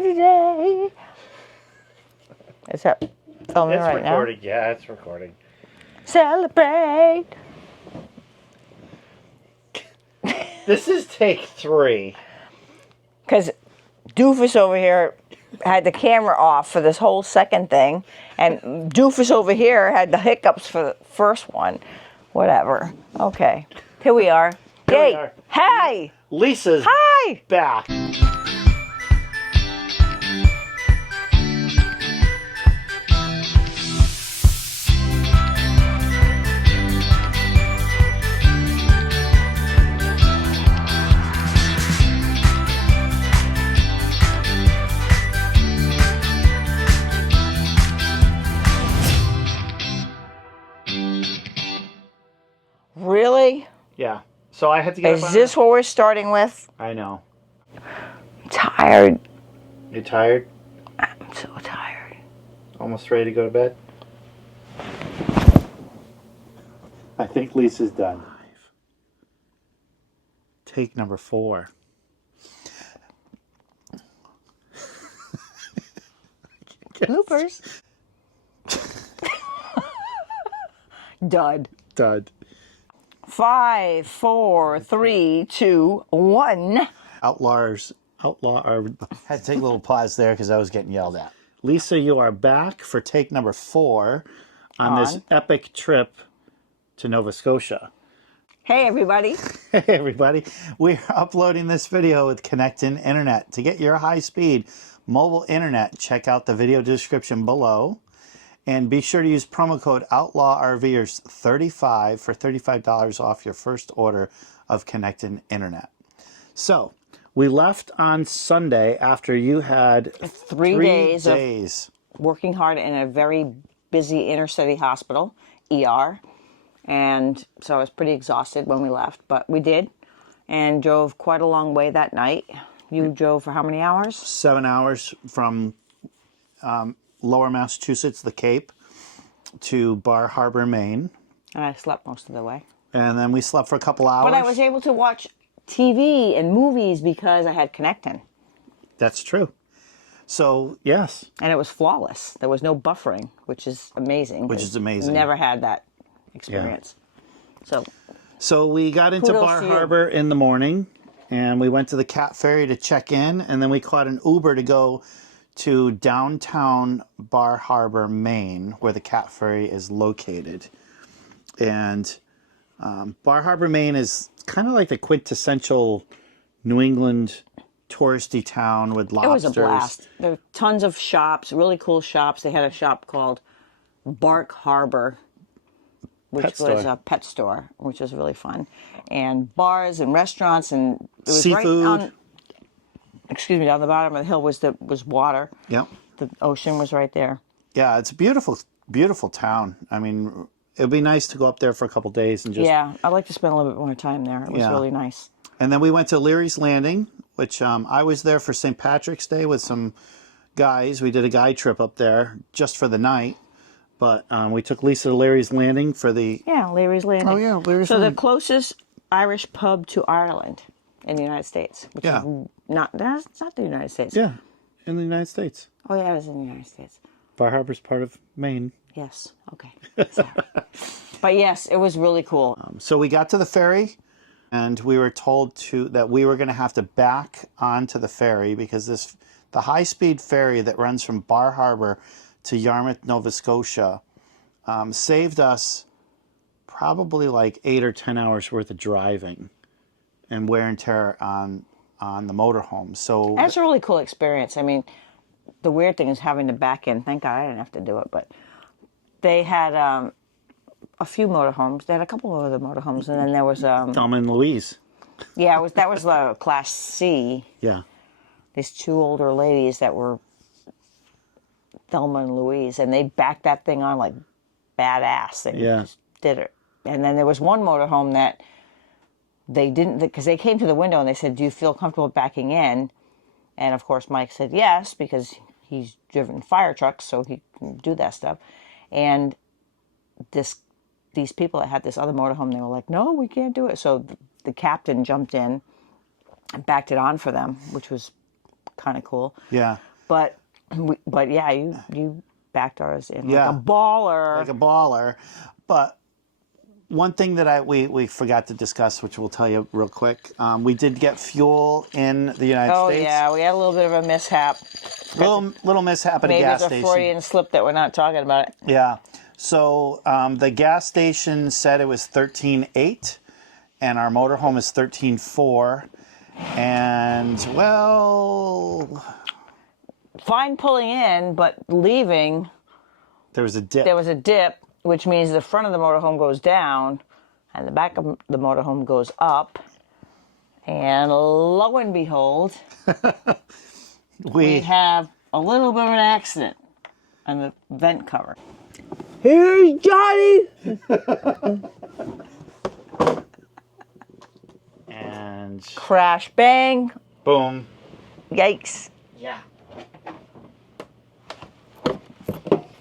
now today. Is that filming right now? It's recording. Yeah, it's recording. Celebrate. This is take 3. Because Doofus over here had the camera off for this whole second thing, and Doofus over here had the hiccups for the first one. Whatever. Okay. Here we are. Here Yay. we are. Hi. Lisa's Hi. back. Really? Yeah. So I had to get Is this what we're starting with? I know. I'm tired. You tired? I'm so tired. Almost ready to go to bed? I think Lisa's done. Take number 4. Bloopers. Dud. Dud. 5, 4, 3, 2, 1. Outlaw. Had to take a little pause there because I was getting yelled at. Lisa, you are back for take number 4 on this epic trip to Nova Scotia. Hey, everybody. Hey everybody, we're uploading this video with Connectin' Internet. To get your high-speed mobile internet, check out the video description below. And be sure to use promo code OutlawRVers35 for $35 off your first order of Connectin' Internet. So, we left on Sunday after you had 3 days days of working hard in a very busy inner-city hospital, ER. And so I was pretty exhausted when we left, but we did. And drove quite a long way that night. You drove for how many hours? 7 hours from Lower Massachusetts, the Cape, to Bar Harbor, Maine. And I slept most of the way. And then we slept for a couple hours. But I was able to watch TV and movies because I had Connectin'. That's true. So, yes. And it was flawless. There was no buffering, which is amazing. Which is amazing. Never had that experience. Yeah. So we got into Bar Harbor in the morning, and we went to the Cat Ferry to check in, and then we caught an Uber to go to downtown Bar Harbor, Maine, where the Cat Ferry is located. And Bar Harbor, Maine is kind of like the quintessential New England touristy town with lobsters. It was a blast. There were tons of shops, really cool shops. They had a shop called Bark Harbor, which was a pet store, which was really fun. And bars and restaurants, and it was seafood. Right on, excuse me, down the bottom of the hill was water. Yep. The ocean was right there. Yeah, it's a beautiful, beautiful town. I mean, it'd be nice to go up there for a couple days and just... Yeah, I'd like to spend a little bit more time there. It was really nice. And then we went to Leary's Landing, which I was there for St. Patrick's Day with some guys. We did a guide trip up there just for the night. But we took Lisa to Larry's Landing for the... Yeah, Larry's Landing. Oh, yeah, Larry's Landing. Landing. So the closest Irish pub to Ireland in the United States. Which is that's not the United States. Yeah, in the United States. Oh, yeah, it is in the United States. Bar Harbor's part of Maine. Yes, okay. Sorry. But yes, it was really cool. So we got to the ferry, and we were told that we were going to have to back onto the ferry because the high-speed ferry that runs from Bar Harbor to Yarmouth, Nova Scotia, saved us probably like 8 or 10 hours worth of driving and wear and tear on the motorhome. So that's a really cool experience. I mean, the weird thing is having to back in. Thank God I didn't have to do it, but they had a few motorhomes. They had a couple of other motorhomes, and then there was Thelma and Louise. Yeah, that was the Class C. Yeah. These 2 older ladies that were Thelma and Louise, and they backed that thing on like badass. They just did it. And then there was one motorhome that they didn't, because they came to the window and they said, "Do you feel comfortable backing in?" And of course Mike said yes, because he's driven fire trucks, so he can do that stuff. And these people that had this other motorhome, they were like, "No, we can't do it." So the captain jumped in and backed it on for them, which was kind of cool. Yeah. But yeah, you backed ours in Yeah. like a baller. Like a baller. But one thing that we forgot to discuss, which we'll tell you real quick, we did get fuel in the United States. Oh yeah, we had a little bit of a mishap. Little mishap at a Maybe gas it's a station. Freudian slip that we're not talking about it. Yeah. So the gas station said it was 13.8, and our motorhome is 13.4. And, well... Fine pulling in, but leaving... There was a dip. There was a dip, which means the front of the motorhome goes down, and the back of the motorhome goes up. And lo and behold, we have a little bit of an accident on the vent cover. Here's Johnny! And... Crash, bang. Boom. Yikes. Yeah.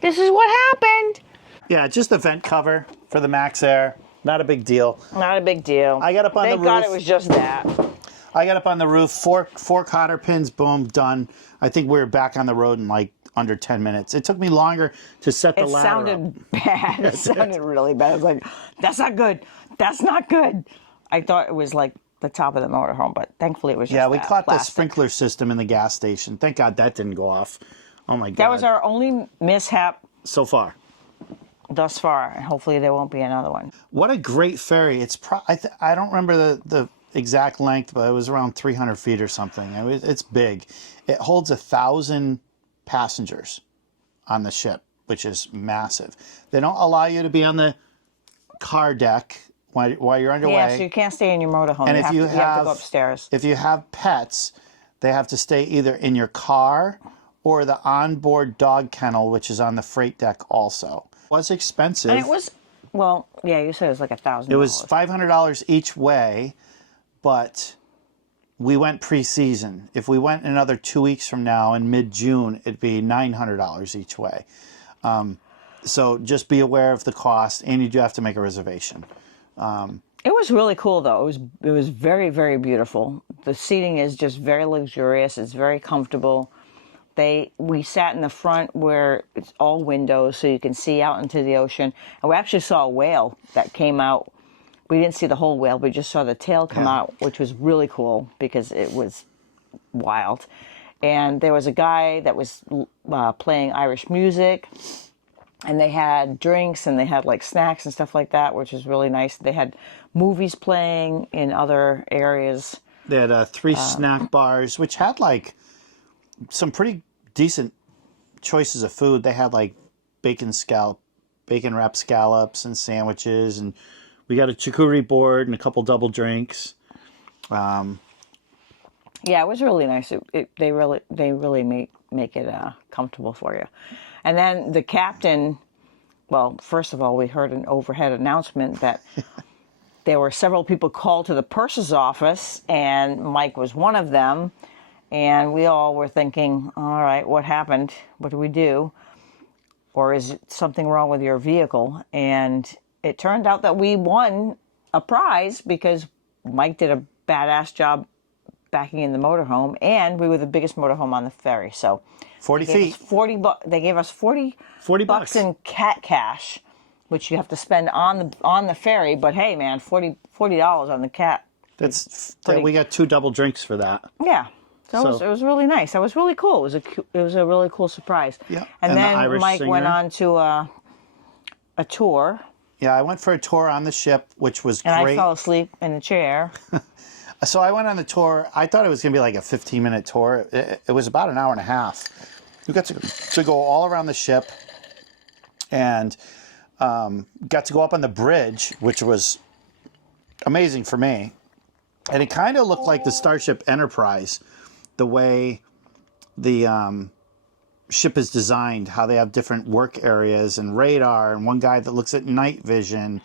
This is what happened. Yeah, just the vent cover for the Max Air. Not a big deal. Not a big deal. I got up on the roof. Thank God it was just that. I got up on the roof, four cotter pins, boom, done. I think we were back on the road in like under 10 minutes. It took me longer to set the ladder up. It sounded bad. It sounded really bad. I was like, that's not good. That's not good. I thought it was like the top of the motorhome, but thankfully it was just we caught plastic. the sprinkler system in the gas station. Thank God that didn't go off. Oh my God. That was our only mishap so far. Thus far, and hopefully there won't be another one. What a great ferry. It's I don't remember the exact length, but it was around 300 feet or something. It's big. It holds 1,000 passengers on the ship, which is massive. They don't allow you to be on the car deck while you're underway. Yeah, so you can't stay in your motorhome. And you have to go upstairs. If you have pets, they have to stay either in your car or the onboard dog kennel, which is on the freight deck also. It was expensive. And it was, well, yeah, you said it was like $1,000. It was $500 each way, but we went pre-season. If we went another 2 weeks from now in mid-June, it'd be $900 each way. So just be aware of the cost, and you do have to make a reservation. It was really cool, though. It was very, very beautiful. The seating is just very luxurious. It's very comfortable. We sat in the front where it's all windows, so you can see out into the ocean. And we actually saw a whale that came out. We didn't see the whole whale. We just saw the tail come out, which was really cool because it was wild. And there was a guy that was playing Irish music. And they had drinks and they had like snacks and stuff like that, which was really nice. They had movies playing in other areas. They had 3 snack bars, which had like some pretty decent choices of food. They had like bacon wrapped scallops and sandwiches, and we got a charcuterie board and a couple double drinks. Yeah, it was really nice. They really make it comfortable for you. And then the captain, well, first of all, we heard an overhead announcement that there were several people called to the purser's office, and Mike was one of them. And we all were thinking, all right, what happened? What do we do? Or is something wrong with your vehicle? And it turned out that we won a prize because Mike did a badass job backing in the motorhome, and we were the biggest motorhome on the ferry. So 40 feet. They gave us 40 bucks in cat cash, which you have to spend on the ferry. But hey, man, $40 on the cat. We got 2 double drinks for that. Yeah. So it was really nice. That was really cool. It was a really cool surprise. Yeah. And then the Mike went on to a tour. Yeah, I went for a tour on the ship, which was great. And I fell asleep in the chair. So I went on the tour. I thought it was going to be like a 15-minute tour. It was about an hour and a half. We got to go all around the ship and got to go up on the bridge, which was amazing for me. And it kind of looked like the Starship Enterprise, the way the ship is designed, how they have different work areas and radar, and one guy that looks at night vision,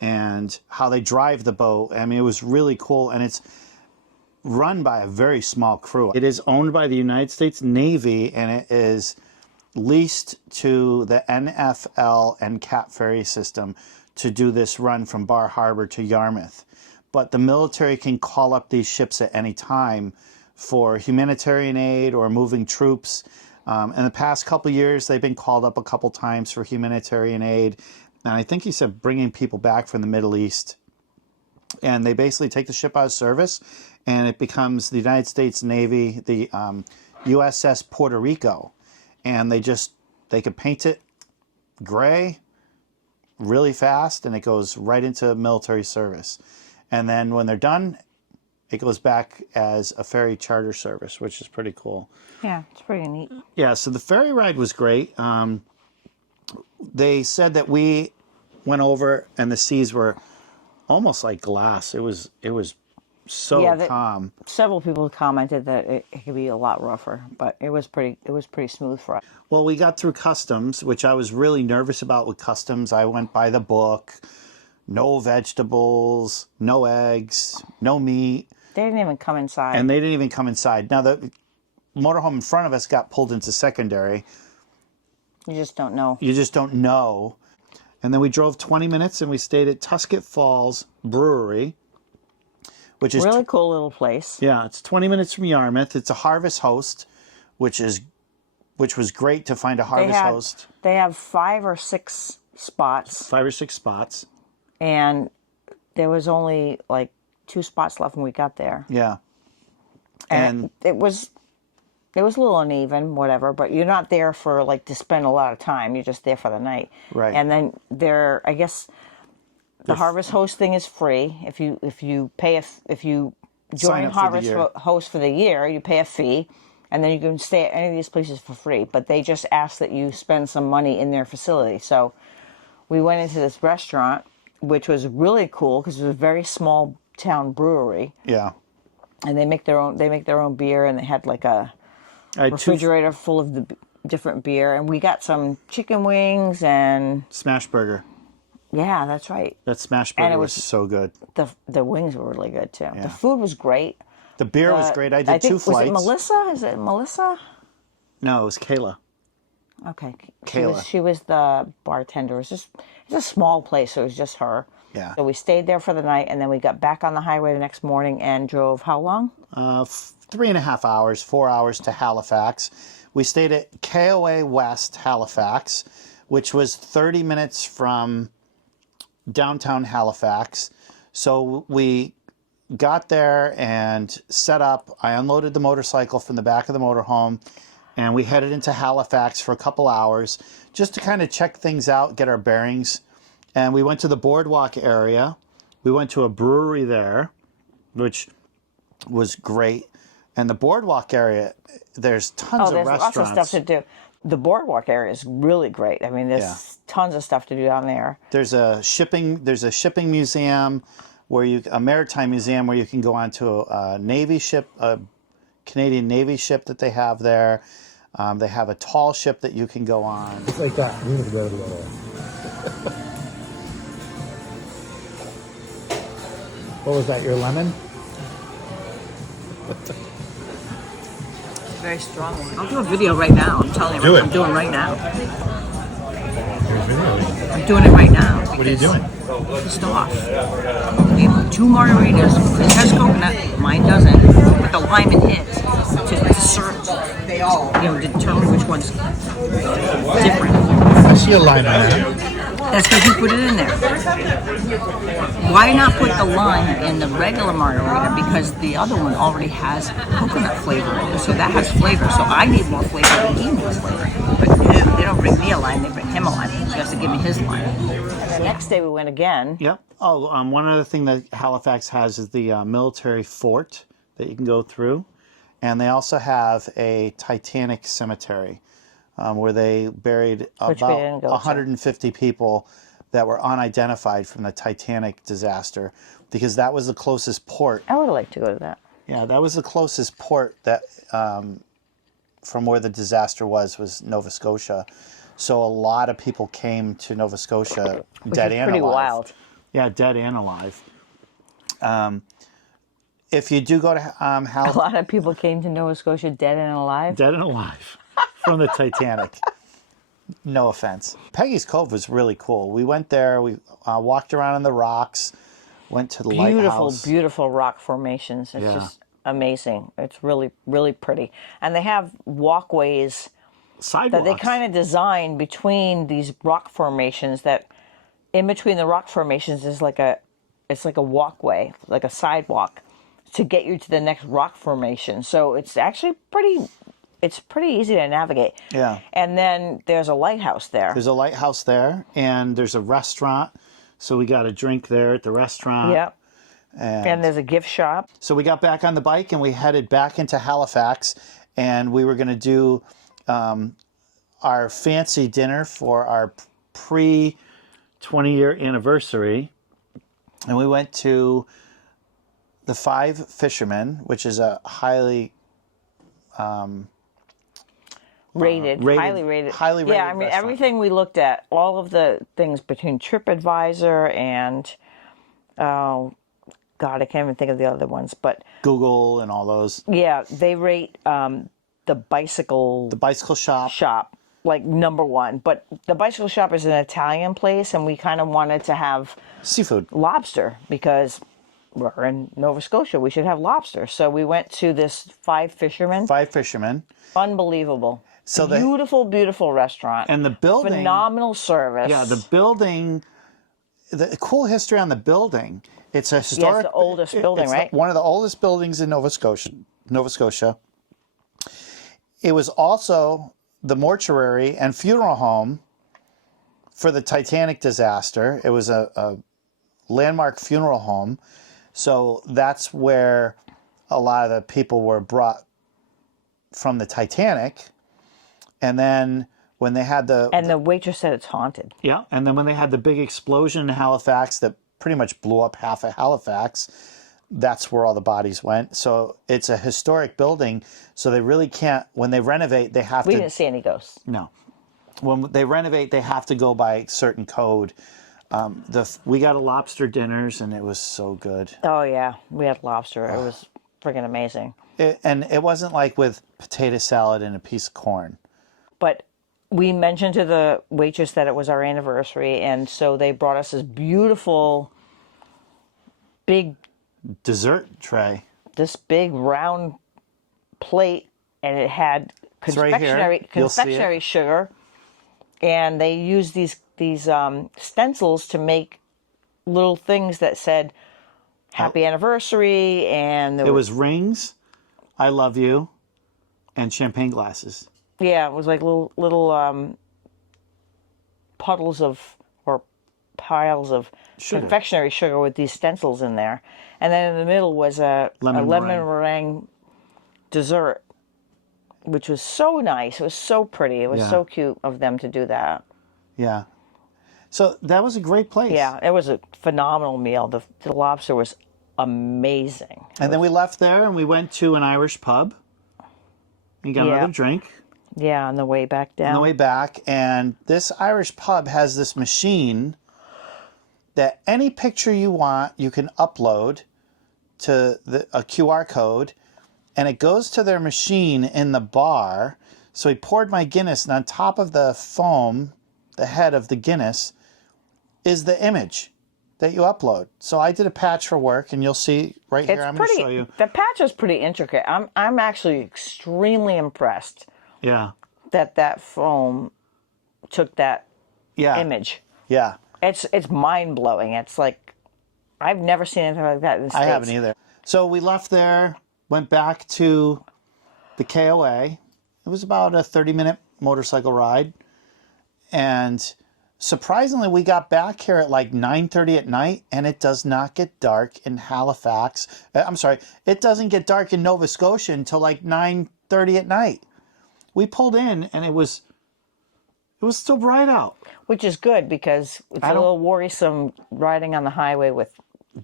and how they drive the boat. I mean, it was really cool, and it's run by a very small crew. It is owned by the United States Navy, and it is leased to the NFL and Cat Ferry system to do this run from Bar Harbor to Yarmouth. But the military can call up these ships at any time for humanitarian aid or moving troops. In the past couple of years, they've been called up a couple times for humanitarian aid. And I think he said bringing people back from the Middle East. And they basically take the ship out of service, and it becomes the United States Navy, the USS Puerto Rico. And they could paint it gray really fast, and it goes right into military service. And then when they're done, it goes back as a ferry charter service, which is pretty cool. Yeah, it's pretty neat. Yeah, so the ferry ride was great. They said that we went over and the seas were almost like glass. It was so calm. Several people commented that it could be a lot rougher, but it was pretty smooth for us. Well, we got through customs, which I was really nervous about with customs. I went by the book. No vegetables, no eggs, no meat. They didn't even come inside. And they didn't even come inside. Now, the motorhome in front of us got pulled into secondary. You just don't know. You just don't know. And then we drove 20 minutes and we stayed at Tusket Falls Brewery, which is really cool little place. Yeah, it's 20 minutes from Yarmouth. It's a harvest host, which was great to find a harvest host. They have 5 or 6 spots. 5 or 6 spots. And there was only like 2 spots left when we got there. Yeah. And it was a little uneven, whatever, but you're not there for like to spend a lot of time. You're just there for the night. Right. And then I guess the harvest host thing is free. If you join harvest host for the year, you pay a fee, and then you can stay at any of these places for free. But they just ask that you spend some money in their facility. So we went into this restaurant, which was really cool because it was a very small town brewery. Yeah. And they make their own beer, and they had like a refrigerator full of the different beer, and we got some chicken wings and smash burger. Yeah, that's right. That smash burger was so good. The wings were really good too. Yeah. The food was great. The beer was great. I did 2 flights. Was it Melissa? Is it Melissa? No, it was Kayla. Okay. Kayla. She was the bartender. It's a small place, so it was just her. Yeah. So we stayed there for the night, and then we got back on the highway the next morning and drove how long? 3.5 hours, 4 hours to Halifax. We stayed at KOA West Halifax, which was 30 minutes from downtown Halifax. So we got there and set up. I unloaded the motorcycle from the back of the motorhome, and we headed into Halifax for a couple hours just to kind of check things out, get our bearings. And we went to the boardwalk area. We went to a brewery there, which was great. And the boardwalk area, there's tons of restaurants. Lots of stuff to do. The boardwalk area is really great. I mean, there's tons of stuff to do down there. There's a shipping museum, a maritime museum where you can go onto a Navy ship, a Canadian Navy ship that they have there. They have a tall ship that you can go on. It's like that. What was that, your lemon? Very strong one. I'll do a video right now. I'm telling you, I'm doing right now. I'm doing it right now. What are you doing? Pissed off. 2 margaritas. It has coconut. Mine doesn't. But the lime in his to serve. Determine which one's different. I see a lime in there. That's because you put it in there. Why not put the lime in the regular margarita? Because the other one already has coconut flavor in it, so that has flavor. So I need more flavor and he needs flavor. But they don't bring me a lime, they bring him a lime. He has to give me his lime. And the next day we went again. Yep. Oh, one other thing that Halifax has is the military fort that you can go through. And they also have a Titanic cemetery. Where they buried about 150 people that were unidentified from the Titanic disaster, because that was the closest port. I would like to go to that. Yeah, that was the closest port that from where the disaster was Nova Scotia. So a lot of people came to Nova Scotia, dead and alive. Pretty wild. Yeah, dead and alive. If you do go to Halifax, a lot of people came to Nova Scotia dead and alive. Dead and alive. From the Titanic. No offense. Peggy's Cove was really cool. We went there. We walked around on the rocks. Went to the lighthouse. Beautiful rock formations. It's just amazing. It's really, really pretty. And they have walkways Sidewalks. that they kind of design between these rock formations, that in between the rock formations is it's like a walkway, like a sidewalk to get you to the next rock formation. So it's actually pretty easy to navigate. Yeah. And then there's a lighthouse there. There's a lighthouse there, and there's a restaurant. So we got a drink there at the restaurant. Yep. And there's a gift shop. So we got back on the bike and we headed back into Halifax, and we were going to do our fancy dinner for our pre-20-year anniversary. And we went to the Five Fishermen, which is a highly rated, highly rated. Highly rated Yeah, I mean, restaurant. everything we looked at, all of the things between TripAdvisor and, oh, God, I can't even think of the other ones. But Google and all those. yeah, they rate the bicycle shop. like #1. But the bicycle shop is an Italian place, and we kind of wanted to have Seafood. lobster because we're in Nova Scotia. We should have lobster. So we went to this Five Fishermen. Five Fishermen. Unbelievable. So beautiful, beautiful restaurant. And the building. Phenomenal service. Yeah, the building. The cool history on the building. It's a historic. Yeah, it's the oldest building, it's right? One of the oldest buildings in Nova Scotia. It was also the mortuary and funeral home for the Titanic disaster. It was a landmark funeral home. So that's where a lot of the people were brought from the Titanic. And then when they had And the waitress said it's haunted. Yeah, and then when they had the big explosion in Halifax that pretty much blew up half of Halifax, that's where all the bodies went. So it's a historic building, so they really can't, when they renovate, they have We to... didn't see any ghosts. No. When they renovate, they have to go by certain code. We got a lobster dinners, and it was so good. Oh, yeah. We had lobster. It was friggin' amazing. And it wasn't like with potato salad and a piece of corn. But we mentioned to the waitress that it was our anniversary, and so they brought us this beautiful, big, Dessert tray. this big round plate, and it had right here. You'll see it. confectionery sugar, and they used these stencils to make little things that said "Happy Anniversary," and It was rings, I love you, and champagne glasses. yeah, it was like little puddles of or piles of Sugar. confectionery sugar with these stencils in there, and then in the middle was a lemon meringue dessert, which was so nice. It was so pretty. It was Yeah. so cute of them to do that. Yeah. So that was a great place. Yeah, it was a phenomenal meal. The lobster was amazing. And then we left there and we went to an Irish pub. We got Yeah. another drink Yeah, on the way back down. on the way back. And this Irish pub has this machine that any picture you want, you can upload to a QR code. And it goes to their machine in the bar. So he poured my Guinness, and on top of the foam, the head of the Guinness, is the image that you upload. So I did a patch for work, and you'll see right here. I'm going to show you. The patch is pretty intricate. I'm actually extremely impressed Yeah. that foam took that Yeah. image. Yeah. It's mind blowing. It's like I've never seen anything like that in the States. I haven't either. So we left there, went back to the KOA. It was about a 30-minute motorcycle ride. And surprisingly, we got back here at like 9:30 at night, and it does not get dark in Halifax. I'm sorry, it doesn't get dark in Nova Scotia until like 9:30 at night. We pulled in, and it was still bright out. Which is good because it's a little worrisome riding on the highway with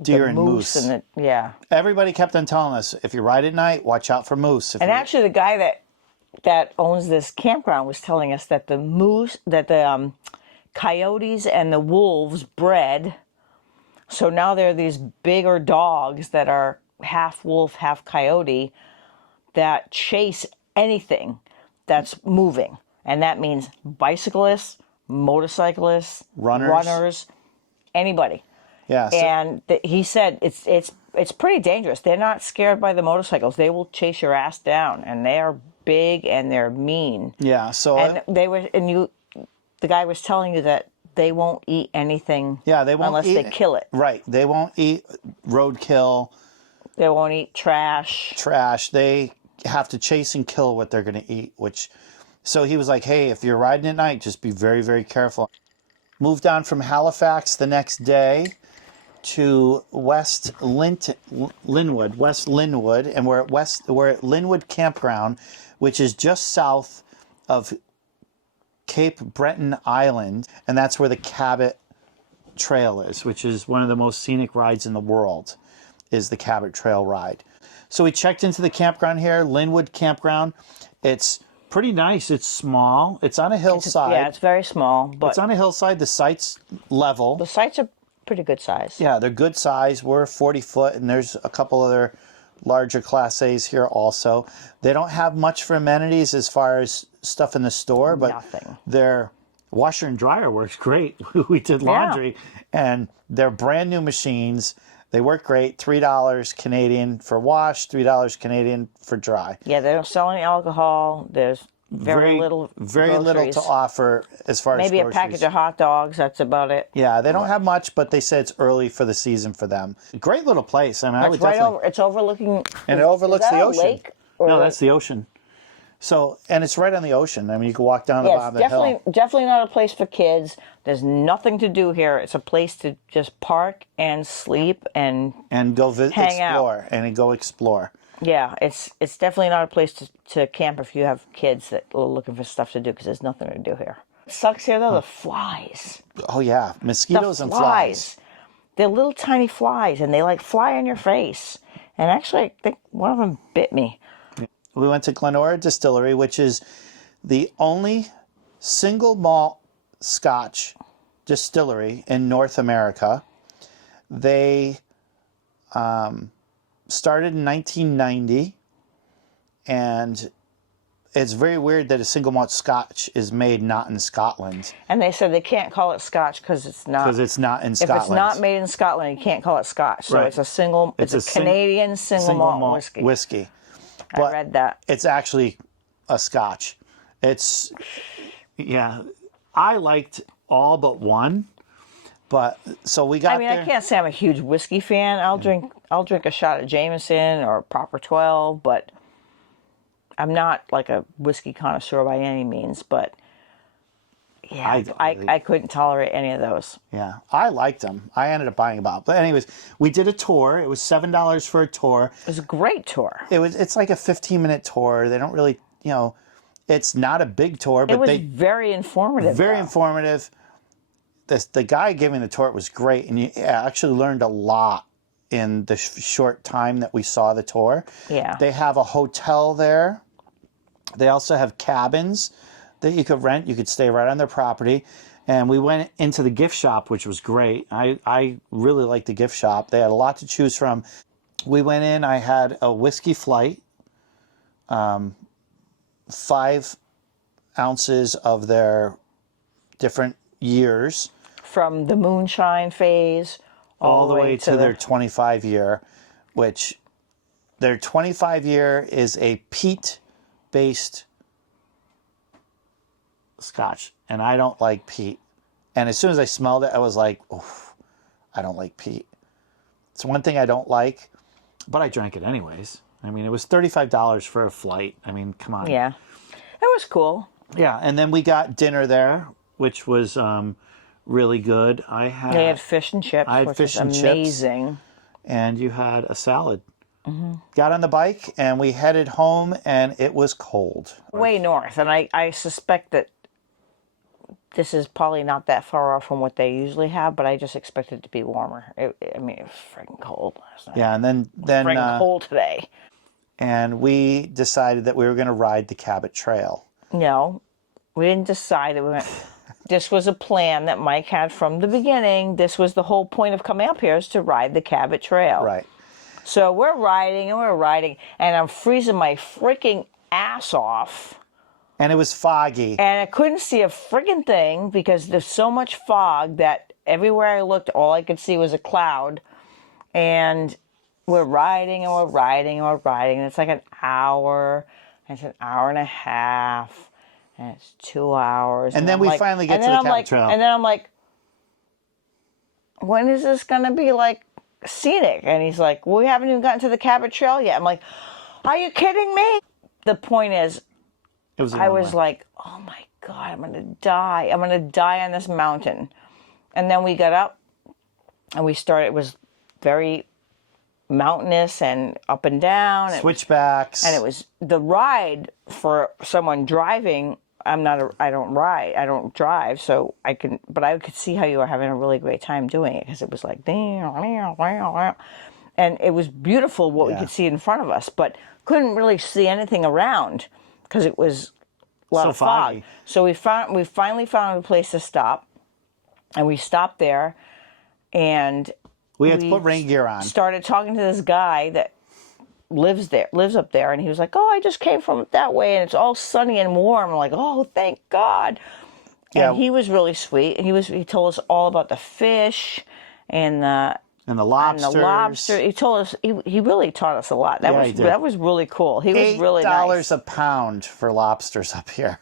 Deer the and moose. and yeah. Everybody kept on telling us, if you ride at night, watch out for moose. And actually, the guy that owns this campground was telling us that the coyotes and the wolves bred. So now there are these bigger dogs that are half wolf, half coyote that chase anything that's moving. And that means bicyclists, motorcyclists, Runners. anybody. yeah, so And he said it's it's pretty dangerous. They're not scared by the motorcycles. They will chase your ass down, and they are big and they're mean. Yeah. So The guy was telling you that they won't eat anything. Yeah, they won't unless they kill it. Right. They won't eat roadkill. They won't eat trash. They have to chase and kill what they're going to eat. So he was like, "Hey, if you're riding at night, just be very, very careful." Moved on from Halifax the next day to West Linwood, and we're at Linwood Campground, which is just south of Cape Breton Island, and that's where the Cabot Trail is, which is one of the most scenic rides in the world, is the Cabot Trail ride. So we checked into the campground here, Linwood Campground. It's pretty nice. It's small. It's on a hillside. It's very small, but it's on a hillside. The site's level. The sites are pretty good size. Yeah, they're good size. We're 40 foot, and there's a couple other larger Class A's here also. They don't have much for amenities as far as stuff in the store, but Nothing. their washer and dryer works great. We did laundry, and they're brand new machines. They work great. $3 Canadian for wash, $3 Canadian for dry. Yeah, they don't sell any alcohol. There's very little to offer as far as maybe groceries. a package of hot dogs. That's about it. Yeah, they don't have much, but they say it's early for the season for them. Great little place. I mean, I would definitely. It's overlooking. And it overlooks the ocean. Lake No, that's the ocean. So, and it's right on the ocean. I mean, you can walk down the bottom of the hill. Definitely not a place for kids. There's nothing to do here. It's a place to just park and sleep and go hang explore out. and go explore. Yeah, it's definitely not a place to camp if you have kids that are looking for stuff to do, because there's nothing to do here. What sucks here though, the flies. Oh yeah, mosquitoes and flies. They're little tiny flies, and they like fly on your face. And actually, I think one of them bit me. We went to Glenora Distillery, which is the only single malt Scotch distillery in North America. They started in 1990, and it's very weird that a single malt Scotch is made not in Scotland. And they said they can't call it Scotch because it's not. Because it's not in Scotland. If it's not made in Scotland, you can't call it Scotch. So Right. it's a Canadian single malt whiskey. I read that. It's actually a Scotch. I liked all but one. But so we got. I can't say I'm a huge whiskey fan. I'll drink a shot of Jameson or a proper 12, but I'm not like a whiskey connoisseur by any means. But yeah, I couldn't tolerate any of those. Yeah, I liked them. I ended up buying about. But anyways, we did a tour. It was $7 for a tour. It was a great tour. It's like a 15-minute tour. They don't really, it's not a big tour, but it was very informative. Very informative. The guy giving the tour was great, and you actually learned a lot in the short time that we saw the tour. Yeah. They have a hotel there. They also have cabins that you could rent. You could stay right on their property. And we went into the gift shop, which was great. I really liked the gift shop. They had a lot to choose from. We went in. I had a whiskey flight, 5 ounces of their different years. From the moonshine phase all the way to their 25-year, which their 25-year is a peat-based Scotch, and I don't like peat. And as soon as I smelled it, I was like, oof, I don't like peat. It's one thing I don't like, but I drank it anyways. I mean, it was $35 for a flight. I mean, come on. Yeah, it was cool. Yeah, and then we got dinner there, which was really good. They had fish and chips, which was amazing. And you had a salad. Mm-hmm. Got on the bike, and we headed home, and it was cold. Way north, and I suspect that this is probably not that far off from what they usually have, but I just expect it to be warmer. It was freaking cold last night. Yeah, and then freaking cold today. And we decided that we were going to ride the Cabot Trail. No, we didn't decide that we went. This was a plan that Mike had from the beginning. This was the whole point of coming up here, is to ride the Cabot Trail. Right. So we're riding, and I'm freezing my freaking ass off. And it was foggy. And I couldn't see a friggin' thing because there's so much fog that everywhere I looked, all I could see was a cloud. And we're riding and we're riding and we're riding, and it's like an hour, and it's an hour and a half, and it's 2 hours. And then we finally get to the Cabot Trail. And then I'm like, when is this going to be like scenic? And he's like, we haven't even gotten to the Cabot Trail yet. I'm like, are you kidding me? The point is, I was like, oh my God, I'm going to die. I'm going to die on this mountain. And then we got up and we started. It was very mountainous and up and down. Switchbacks. And it was the ride for someone driving. I don't drive, so but I could see how you were having a really great time doing it because it was like, and it was beautiful what we could see in front of us, but couldn't really see anything around because it was a lot of fog. Foggy. So we finally found a place to stop, and we stopped there, and we had to put rain gear on. Started talking to this guy that lives up there, and he was like, oh, I just came from that way, and it's all sunny and warm. I'm like, oh, thank God. And he was really sweet, and he told us all about the fish and the lobsters. And the lobster. He told us, he really taught us a lot. That was really cool. He was really nice. $8 a pound for lobsters up here.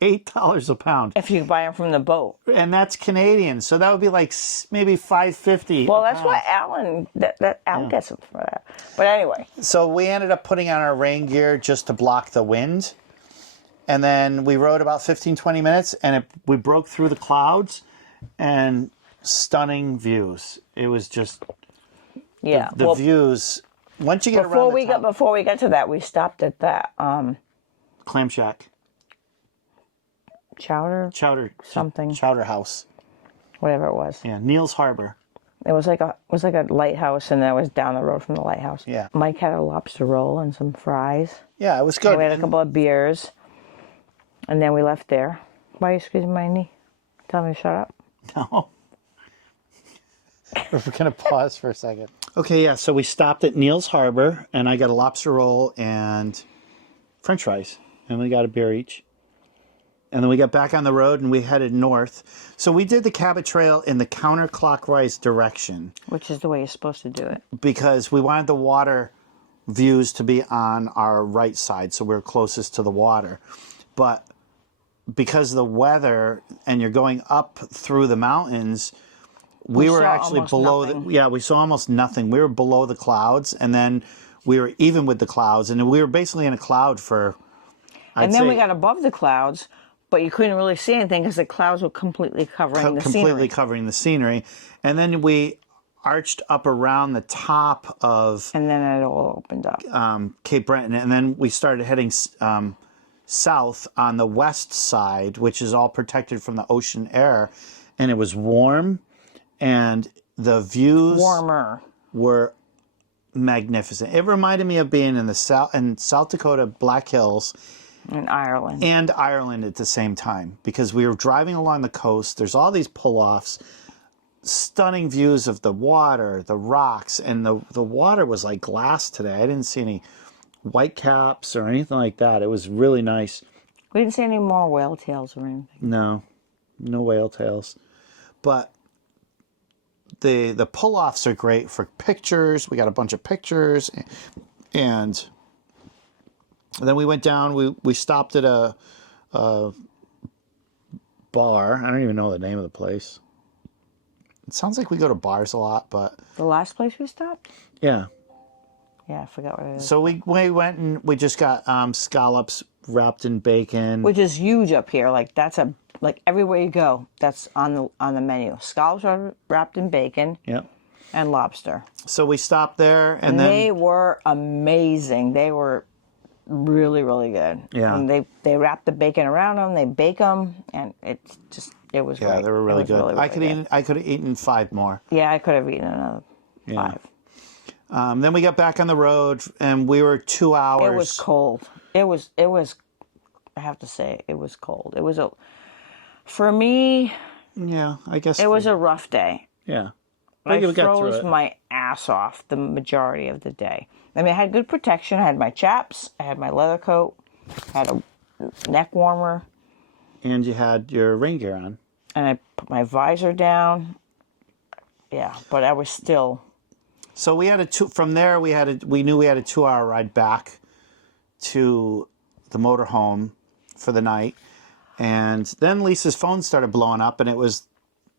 $8 a pound. If you buy them from the boat. And that's Canadian, so that would be like maybe $5.50. Well, that's why Alan gets them for that. But anyway. So we ended up putting on our rain gear just to block the wind. And then we rode about 15, 20 minutes, and we broke through the clouds, and stunning views. It was just the views. Once you get around the top. Before we got to that, we stopped at that Clam Shack. Chowder House, whatever it was. Yeah, Neil's Harbor. It was like a lighthouse, and that was down the road from the lighthouse. Yeah. Mike had a lobster roll and some fries. Yeah, it was good. And we had a couple of beers, and then we left there. Why are you squeezing my knee? Tell me to shut up. No. We're gonna pause for a second. Okay, yeah. So we stopped at Neil's Harbor, and I got a lobster roll and French fries, and we got a beer each. And then we got back on the road and we headed north. So we did the Cabot Trail in the counterclockwise direction. Which is the way you're supposed to do it. Because we wanted the water views to be on our right side, so we were closest to the water. But because of the weather and you're going up through the mountains, we were actually below we saw almost nothing. We were below the clouds, and then we were even with the clouds, and we were basically in a cloud for and then we got above the clouds, but you couldn't really see anything because the clouds were completely covering the scenery. Completely covering the scenery. And then we arched up around the top of... And then it all opened up. Cape Breton. And then we started heading south on the west side, which is all protected from the ocean air. And it was warm, and the views... Warmer. ...were magnificent. It reminded me of being in South Dakota Black Hills... And Ireland. And Ireland at the same time, because we were driving along the coast. There's all these pull-offs, stunning views of the water, the rocks, and the water was like glass today. I didn't see any white caps or anything like that. It was really nice. We didn't see any more whale tails or anything. No whale tails. But the pull-offs are great for pictures. We got a bunch of pictures, and then we went down. We stopped at a bar. I don't even know the name of the place. It sounds like we go to bars a lot, but... The last place we stopped? Yeah. Yeah, I forgot what it is. So we went and we just got scallops wrapped in bacon. Which is huge up here. Like, everywhere you go, that's on the menu. Scallops are wrapped in bacon. Yep. And lobster. So we stopped there, and then... They were amazing. They were... really, really good. Yeah. And they wrap the bacon around them, they bake them, and it was great. Yeah, they were really good. Really, really I could have eaten 5 more. Yeah, I could have eaten another 5. Then we got back on the road, and we were 2 hours. It was cold. It was. I have to say, it was cold. It was for me. Yeah, I guess it was a rough day. Yeah. I froze my ass off the majority of the day. I mean, I had good protection. I had my chaps. I had my leather coat. I had a neck warmer. And you had your rain gear on. And I put my visor down. Yeah, but I was still... So we had from there we knew we had a 2-hour ride back to the motorhome for the night. And then Lisa's phone started blowing up, and it was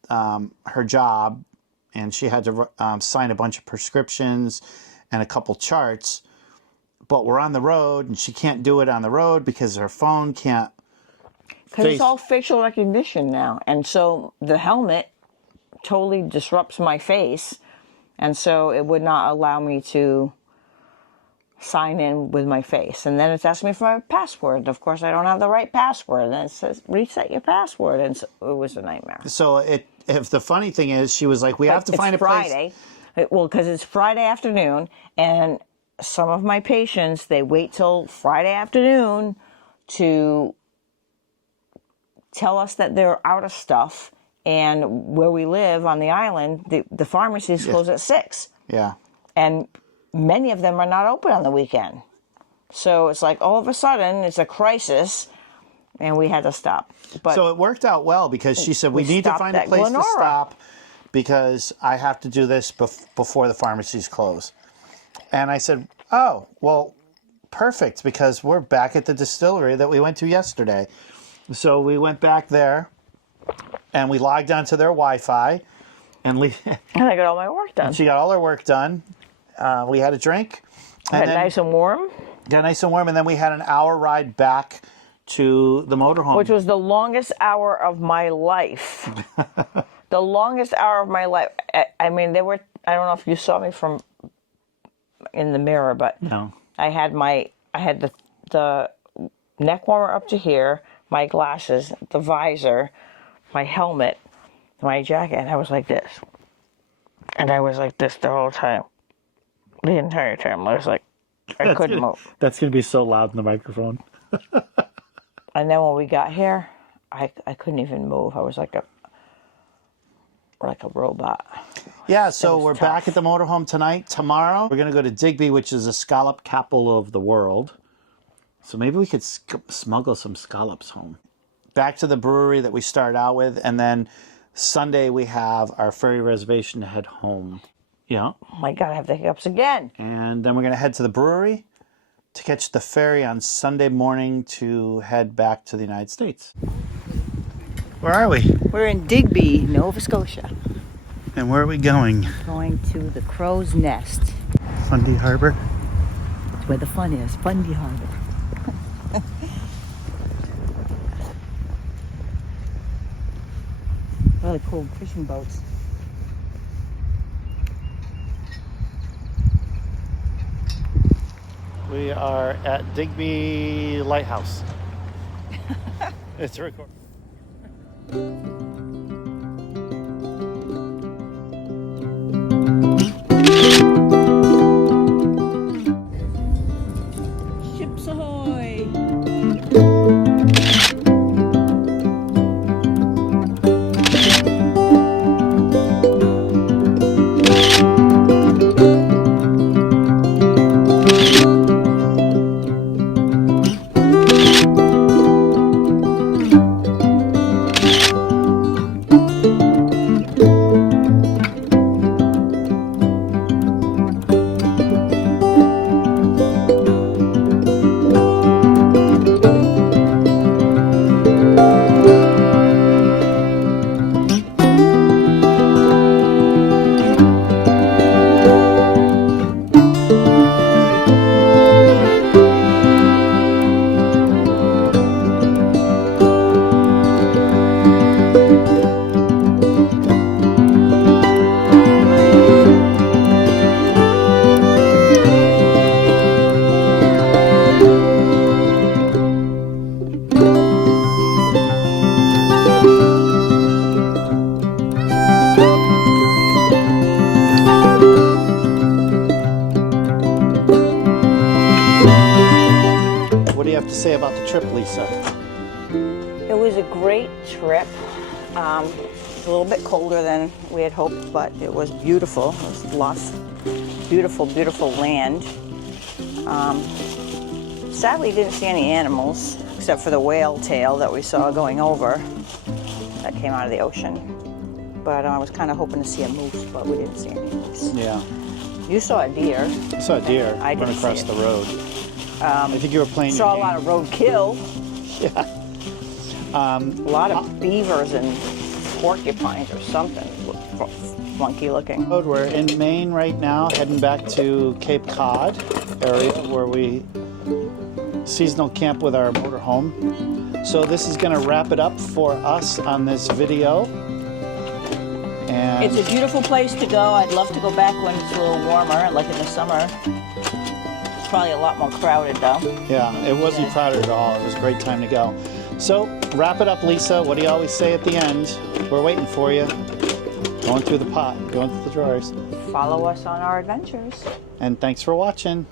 her job, and she had to sign a bunch of prescriptions and a couple charts. But we're on the road, and she can't do it on the road because her phone can't. Because it's all facial recognition now. And so the helmet totally disrupts my face. And so it would not allow me to sign in with my face. And then it's asking me for my password. And of course, I don't have the right password. And then it says, reset your password. And so it was a nightmare. So if the funny thing is, she was like, we have to find a Friday. place. Well, because it's Friday afternoon. And some of my patients, they wait till Friday afternoon to tell us that they're out of stuff. And where we live on the island, the pharmacies close at 6. Yeah. And many of them are not open on the weekend. So it's like all of a sudden it's a crisis, and we had to stop. But so it worked out well because she said, we need to find a place to stop because I have to do this before the pharmacies close. And I said, oh, well, perfect, because we're back at the distillery that we went to yesterday. So we went back there. And we logged onto their Wi-Fi, and I got all my work done. She got all her work done. We had a drink. Got nice and warm. Got nice and warm, and then we had an hour ride back to the motorhome. Which was the longest hour of my life. The longest hour of my life. I mean, I don't know if you saw me from in the mirror, but no. I had the neck warmer up to here, my glasses, the visor, my helmet, my jacket, and I was like this. And I was like this the whole time. The entire time. I was like, I couldn't move. That's going to be so loud in the microphone. And then when we got here, I couldn't even move. I was like a robot. Yeah, so we're back at the motorhome tonight. Tomorrow, we're going to go to Digby, which is the scallop capital of the world. So maybe we could smuggle some scallops home. Back to the brewery that we started out with, and then Sunday we have our ferry reservation to head home. Yeah. Oh my God, I have the hiccups again. And then we're going to head to the brewery to catch the ferry on Sunday morning to head back to the United States. Where are we? We're in Digby, Nova Scotia. And where are we going? Going to the Crow's Nest. Fundy Harbor? That's where the fun is, Fundy Harbor. Really cool fishing boats. We are at Digby Lighthouse. It's a record. Ships ahoy! Say about the trip, Lisa? It was a great trip. A little bit colder than we had hoped, but it was beautiful. It was lots of beautiful, beautiful land. Sadly, didn't see any animals except for the whale tail that we saw going over that came out of the ocean. But I was kind of hoping to see a moose, but we didn't see any moose. Yeah. You saw a deer. I saw a deer I run didn't across see the it. road. I think you were playing Saw a your lot game. of roadkill. Yeah. A lot of beavers and porcupines or something. Funky looking. We're in Maine right now, heading back to Cape Cod area where we seasonal camp with our motorhome. So this is going to wrap it up for us on this video. And It's a beautiful place to go. I'd love to go back when it's a little warmer, like in the summer. It's probably a lot more crowded though. yeah, it wasn't crowded at all. It was a great time to go. So wrap it up, Lisa. What do you always say at the end? We're waiting for you. Going through the pot, going through the drawers. Follow us on our adventures. And thanks for watching.